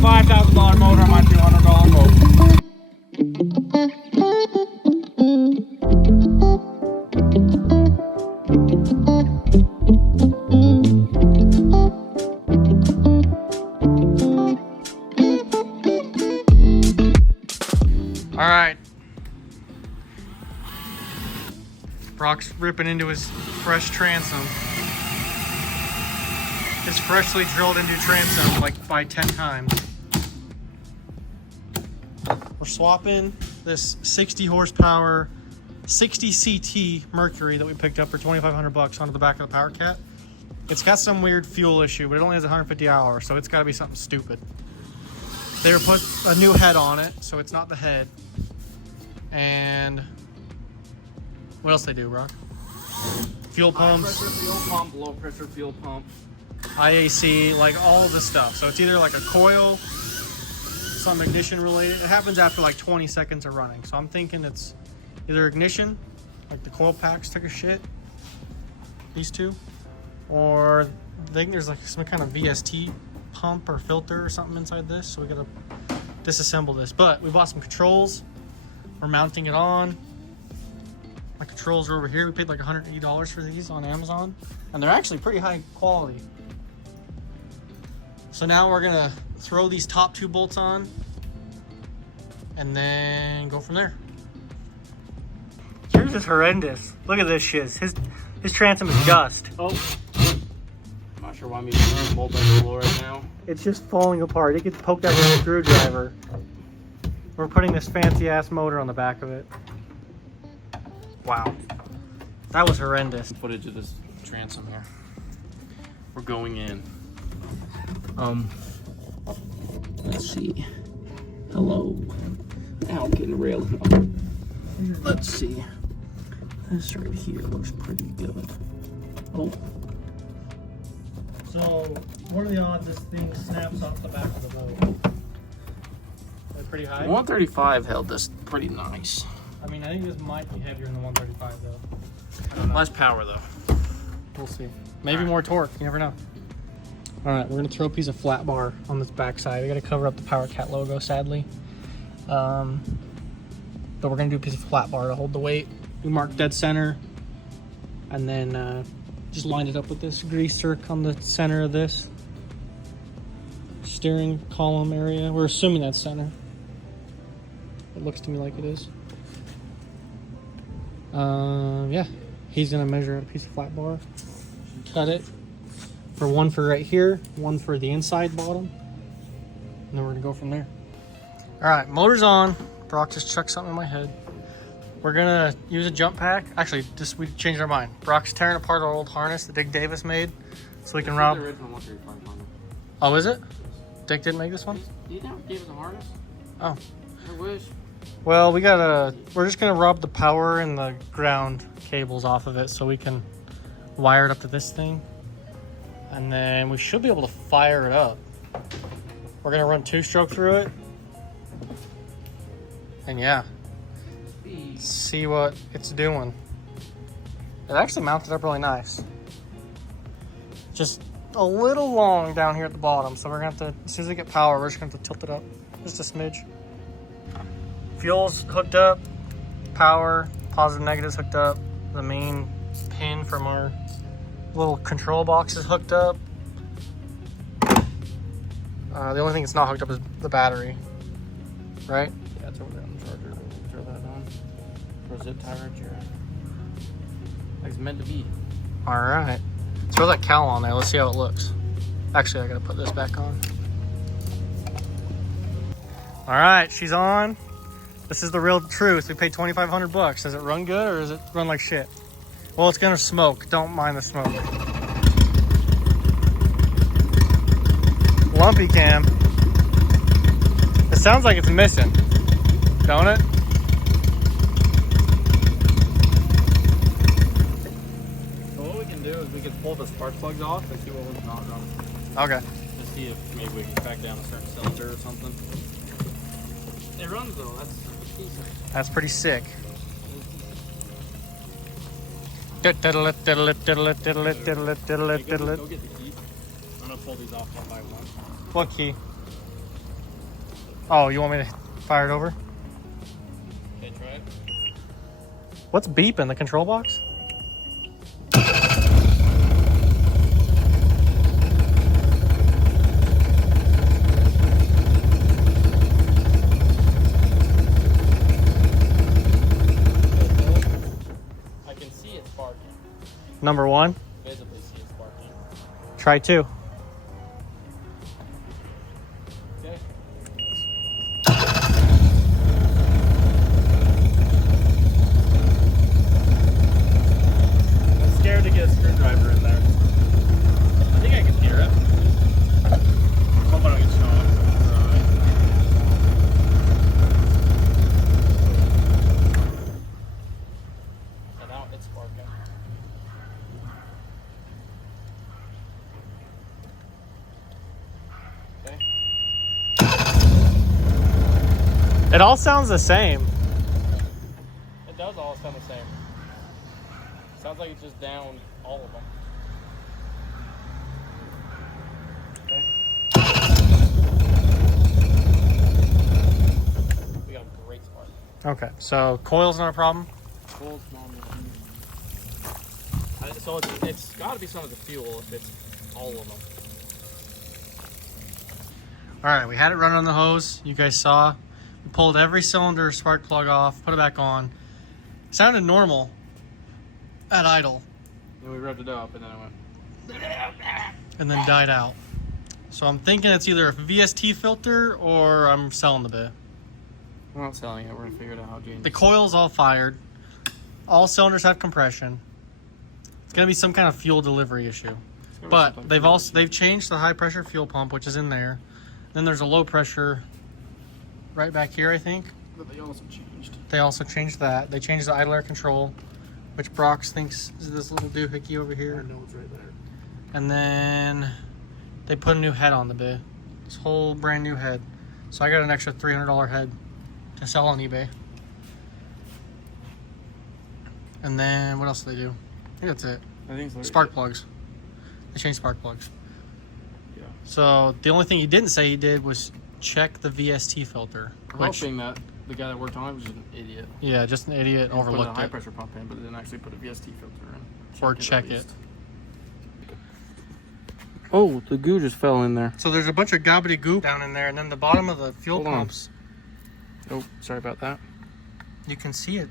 $5,000 motor on my $200 boat. All right. Brock's ripping into his fresh transom. His freshly drilled into transom like by 10 times. We're swapping this 60 horsepower, 60 CT Mercury that we picked up for $2,500 onto the back of the Powercat. It's got some weird fuel issue, but it only has 150 hours, so it's got to be something stupid. They were put a new head on it, so it's not the head. And what else they do, Brock? Fuel pumps. High pressure fuel pump, low pressure fuel pump. IAC, like all of this stuff. So it's either like a coil, some ignition related. It happens after like 20 seconds of running. So I'm thinking it's either ignition, like the coil packs took a shit, these two, or I think there's like some kind of VST pump or filter or something inside this. So we gotta disassemble this. But we bought some controls. We're mounting it on. My controls are over here. We paid like $180 for these on Amazon. And they're actually pretty high quality. So now we're gonna throw these top two bolts on and then go from there. Yours is horrendous. Look at this shit. His transom is dust. Oh. I'm not sure why I'm using a bolt on the floor right now. It's just falling apart. It gets poked out with a screwdriver. We're putting this fancy ass motor on the back of it. Wow. That was horrendous. Footage of this transom here. We're going in. Let's see. Hello. Now I'm getting real. Let's see. This right here looks pretty good. Oh. So, what are the odds this thing snaps off the back of the boat? They're pretty high? 135 held this pretty nice. I mean, I think this might be heavier than the 135 though. I don't know. Less power though. We'll see. Maybe more torque, you never know. All right, we're gonna throw a piece of flat bar on this backside. We gotta cover up the Powercat logo, sadly. But we're gonna do a piece of flat bar to hold the weight. We marked dead center, and then just lined it up with this grease zerk on the center of this steering column area. We're assuming that's center. It looks to me like it is. Yeah, he's gonna measure out a piece of flat bar, cut it for one for right here, one for the inside bottom, and then we're gonna go from there. All right, motor's on. Brock just chucked something in my head. We're gonna use a jump pack. Actually, we changed our mind. Brock's tearing apart our old harness that Dick Davis made, so we can rob. The original 135 harness. Oh, is it? Dick didn't make this one? You never gave us a harness? Oh. I wish. Well, we're just gonna rub the power and the ground cables off of it so we can wire it up to this thing. And then we should be able to fire it up. We're gonna run 2-stroke through it. And yeah, see what it's doing. It actually mounted up really nice. Just a little long down here at the bottom, so we're gonna have to, as soon as we get power, we're just gonna have to tilt it up just a smidge. Fuel's hooked up, power, positive, negatives hooked up. The main pin from our little control box is hooked up. The only thing that's not hooked up is the battery, right? Yeah, it's over there on the charger. Throw that on. Throw a zip tie right here. Like it's meant to be. All right. Throw that cowl on there. Let's see how it looks. Actually, I gotta put this back on. All right, she's on. This is the real truth. We paid $2,500. Does it run good or does it run like shit? Well, it's gonna smoke. Don't mind the smoke. Lumpy cam. It sounds like it's missing, don't it? So what we can do is we can pull the spark plugs off and see what was not wrong. Okay. Let's see if maybe we can crack down a certain cylinder or something. It runs though. That's pretty sick. Go get the keys. I'm gonna pull these off one by one. What key? Oh, you want me to fire it over? Okay, try it. What's beeping? The control box? I can see it sparking. Number 1. Visibly see it sparking. Try 2. Okay. I'm scared to get a screwdriver in there. I think I can hear it. Hope I don't get shocked. And now it's sparking. Okay. It all sounds the same. It does all sound the same. Sounds like it's just down all of them. Okay. We got a great spark. Okay, so coil's not a problem. Cold, small, so it's got to be some of the fuel if it's all of them. All right, we had it running on the hose. You guys saw. We pulled every cylinder spark plug off, put it back on. It sounded normal at idle, Then we revved it up and then it went. and then died out. So I'm thinking it's either a VST filter or I'm selling the bit. We're not selling it. We're gonna figure it out, James. The coil's all fired. All cylinders have compression. It's gonna be some kind of fuel delivery issue. But they've changed the high pressure fuel pump, which is in there. Then there's a low pressure right back here, I think. But they also changed. They also changed that. They changed the idle air control, which Brox thinks is this little doohickey over here. I know it's right there. And then they put a new head on the bit. This whole brand new head. So I got an extra $300 head to sell on eBay. And then what else do they do? I think that's it. I think so. Spark plugs. They changed spark plugs. Yeah. So the only thing he didn't say he did was check the VST filter. We're hoping that the guy that worked on it was just an idiot. Yeah, just an idiot He put a overlooked high it. pressure pump in, but didn't actually put a VST filter in. Or check at it. least. Oh, the goo just fell in there. So there's a bunch of gobbledygook down in there, and then the bottom of the fuel Hold on. pumps, Oh, sorry about that. you can see it.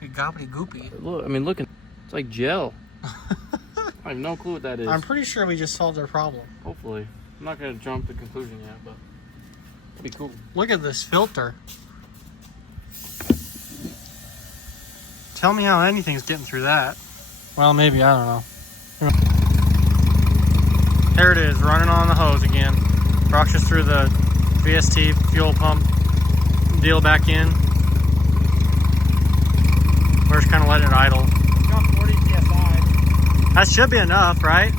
Be gobbledygoopy. Look, I mean, look, it's like gel. I have no clue what that is. I'm pretty sure we just solved our problem. Hopefully. I'm not going to jump to conclusion yet, but it'd be cool. Look at this filter. Tell me how anything's getting through that. Well, maybe, I don't know. There it is, running on the hose again. Brock's just threw the VST fuel pump deal back in. We're just kind of letting it idle. It's got 40 PSI. That should be enough, right?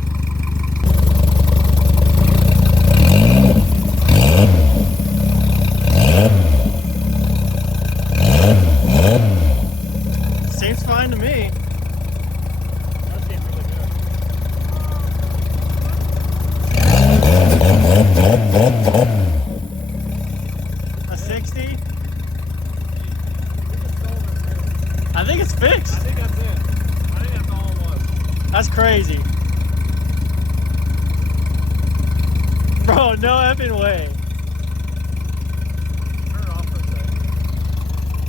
Seems fine to me. That seems really good. A 60? I think it's fixed. I think that's it. I think that's all it was. That's crazy. Bro, no effing way. Turn it off for a second.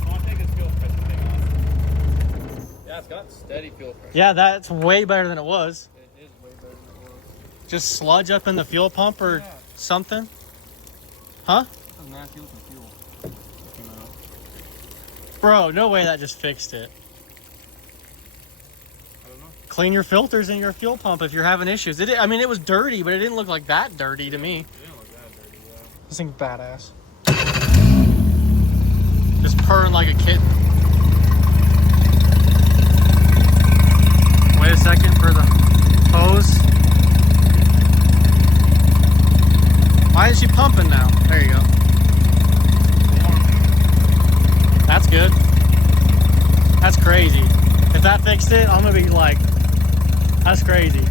I want to take this fuel pressure thing off. Yeah, it's got steady fuel pressure. Yeah, that's way better than it was. It is way better than it was. Just sludge up in the fuel pump or Yeah. something. Huh? Doesn't have fuel for fuel. Came out. Bro, no way that just fixed it. I don't know. Clean your filters in your fuel pump if you're having issues. I mean, it was dirty, but it didn't look like that dirty to me. It didn't look that dirty, yeah. This thing's badass. Just purring like a kitten. Wait a second for the hose. Why is she pumping now? There you go. That's good. That's crazy. If that fixed it, I'm gonna be like, that's crazy.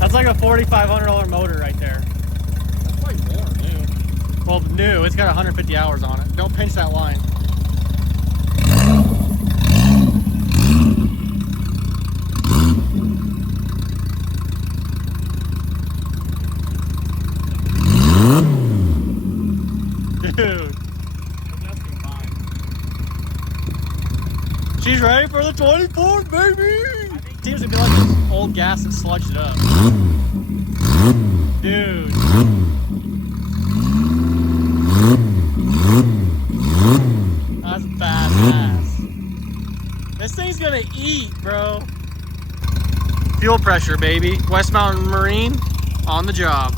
That's like a $4,500 motor right there. Well, new. It's got 150 hours on it. Don't pinch that line. Dude. She's ready for the 24th, baby! Seems to be like this old gas that sludged it up. Dude. That's badass. This thing's gonna eat, bro. Fuel pressure, baby. West Mountain Marine on the job.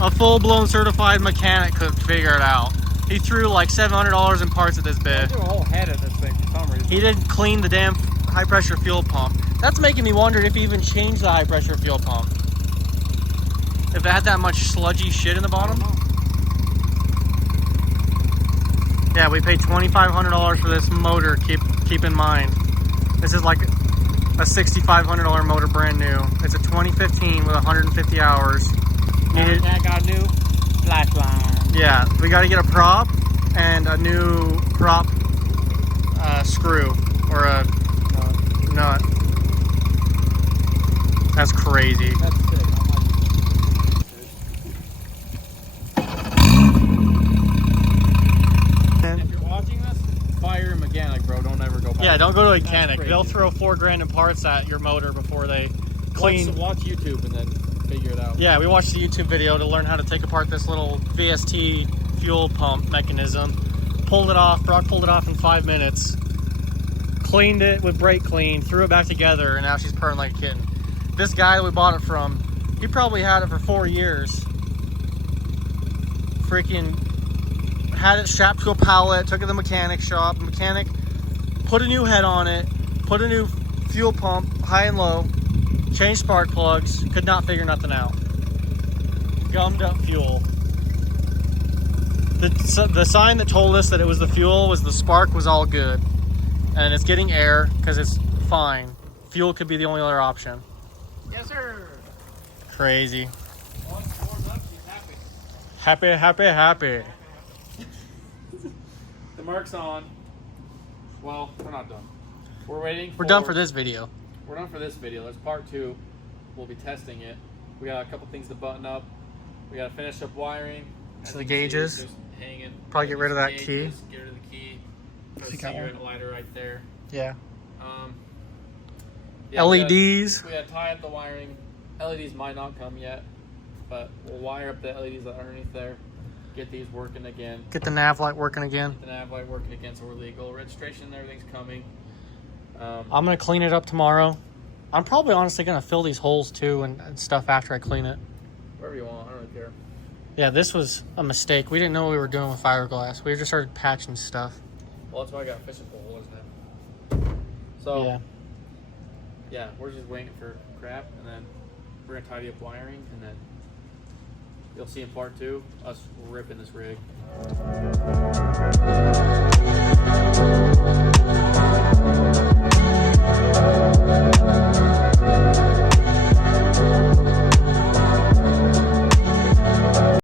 A full-blown certified mechanic could figure it out. He threw like $700 in parts at this bit. I do a whole head of this thing for some reason. He didn't clean the damn high-pressure fuel pump. That's making me wonder if he even changed the high-pressure fuel pump. If it had that much sludgy shit in the bottom. Yeah, we paid $2,500 for this motor. Keep in mind, this is like a $6,500 motor, brand new. It's a 2015 with 150 hours. I got a new flash line. Yeah, we got to get a prop and a new prop screw or a nut. That's crazy. That's sick. If you're watching this, fire a mechanic, bro. Don't ever go back. Yeah, don't go to a That's mechanic. crazy. They'll throw $4,000 in parts at your motor before they clean. Watch YouTube and then figure it out. Yeah, we watched the YouTube video to learn how to take apart this little VST fuel pump mechanism. Pulled it off. Brock pulled it off in 5 minutes. Cleaned it with brake clean. Threw it back together, and now she's purring like a kitten. This guy that we bought it from, he probably had it for 4 years. Freaking had it strapped to a pallet. Took it to the mechanic shop. The mechanic put a new head on it. Put a new fuel pump, high and low. Changed spark plugs, could not figure nothing out. Gummed up fuel. The sign that told us that it was the fuel was the spark was all good. And it's getting air because it's fine. Fuel could be the only other option. Yes, sir. Crazy. Once it's warmed up, she's Happy, happy. happy, happy. The mark's on. Well, we're not done. We're waiting. We're done for this video. We're done for this video. There's part 2. We'll be testing it. We got a couple things to button up. We got to finish up wiring. So As the you can see, gauges. it's just hanging. Probably get rid of that key. Gauges, get rid of the key. Put a You got one? cigarette lighter right there. Yeah. Yeah, LEDs. We got to tie up the wiring. LEDs might not come yet, but we'll wire up the LEDs that are underneath there. Get these working again. Get the nav light working again. Get the nav light working again, so we're legal. Registration and everything's coming. I'm going to clean it up tomorrow. I'm probably honestly going to fill these holes too and stuff after I clean it. Whatever you want, I don't really care. Yeah, this was a mistake. We didn't know what we were doing with fiberglass. We just started patching stuff. Well, that's why I got a fishing pole, isn't it? So, yeah, we're just waiting for crap, and then we're going to tidy up wiring, and then you'll see in part 2 us ripping this rig.